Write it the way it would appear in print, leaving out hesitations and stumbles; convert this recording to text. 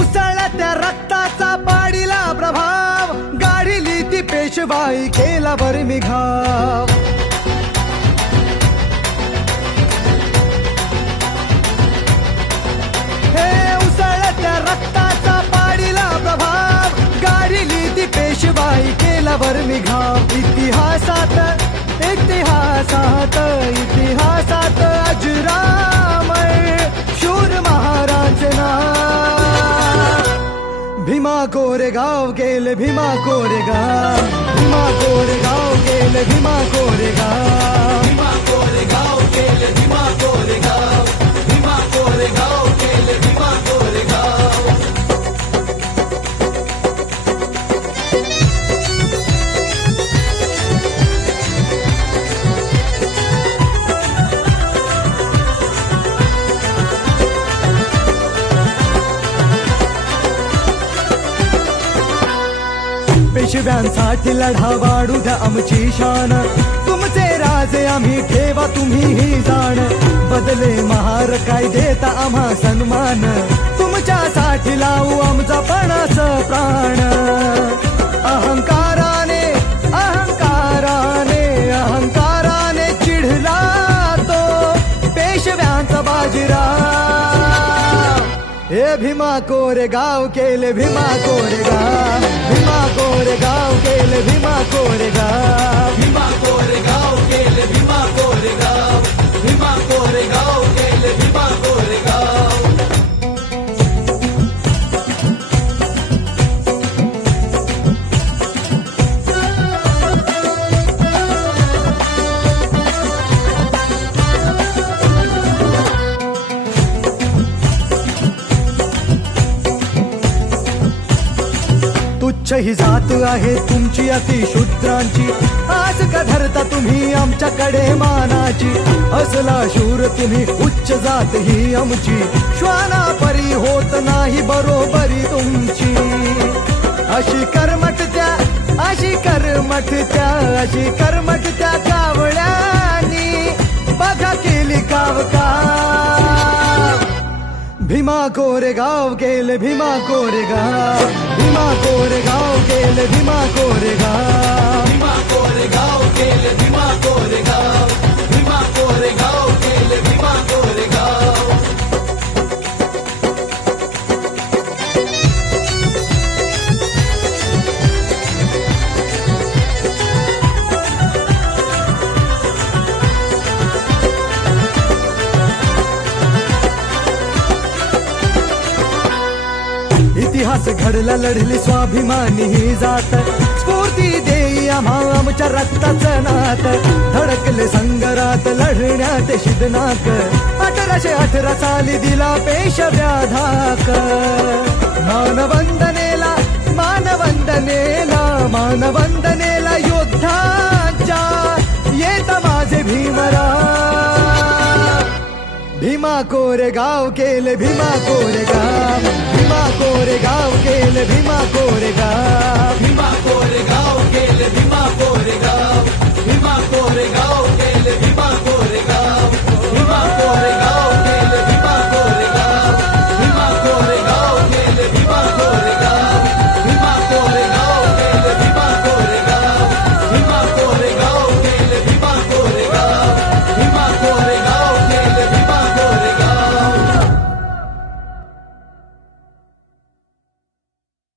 उसळला त्या रक्ताचा पाडीला प्रभाव, गाडीली ती पेशवाई केला बरी मी घाव. हे उसळला त्या रक्ताचा पाडीला प्रभाव, गाडीली ती पेशवाई केला बरी मी घाव. इतिहासात इतिहासात इतिहासात अजरामर शूर महाराज नाव. भीमा कोरेगाव गेले भीमा कोरेगाव, भीमा कोरेगाव गेले भीमा कोरेगाव, भीमा कोरेगाव गेले भीमा कोरेगाव, भीमा कोरेगाव गेले भीमा कोरेगाव. पेशव्यांसाठी लढा वाढू द्या आमची शान, तुमचे राजे आम्ही ठेवा तुम्ही ही जाण. बदले महार काय देता आम्हा सन्मान, तुमच्यासाठी लावू आमचा पणास प्राण. अहंकाराने अहंकाराने अहंकाराने चिढला तो पेशव्यांचा बाजीराव. हे भीमा कोरेगाव केले भीमा कोरेगाव, भीमा कोरेगाव केले भीमा कोरेगाव, भीमा कोरेगाव गेले भीमा कोरेगाव, भीमा कोरेगाव गेले भीमा कोरेगाव. तुच्छ ही जात आहे तुमची अतिशूद्रांची, आज का धरता तुम्ही आमच्याकडे मानाची. असला शूर तुम्ही उच्च जात ही आमची, श्वाना परी होत नाही बरोबरी तुमची. अशी कर्मठ त्या अशी कर्मठ त्या अशी कर्मठ त्या कावळ्यांनी बघा केली कावकाव. भीमा कोरेगाव गेले भीमा कोरेगाव, भीमा कोरेगाव गेले भीमा कोरेगाव, भीमा कोरेगाव गेले भीमा कोरेगाव, भीमा कोरेगाव गेले भीमा कोरेगाव. इतिहास घडला लढली स्वाभिमानी ही जात, स्फूर्ती देई आम्हा आमच्या रक्ताचं नात. धडकले संगरात लढण्यात शिदनाक, 1818 साली दिला पेशव्या धाक. मानवंदनेला मानवंदनेला मानवंदनेला योद्धाच्या येत माझे भीमराव. भीमा कोरेगाव केले भीमा कोरेगाव, भीमा कोरेगाव केले भीमा कोरेगाव, भीमा कोरेगाव गेले भीमा कोरेगाव, भीमा कोरेगाव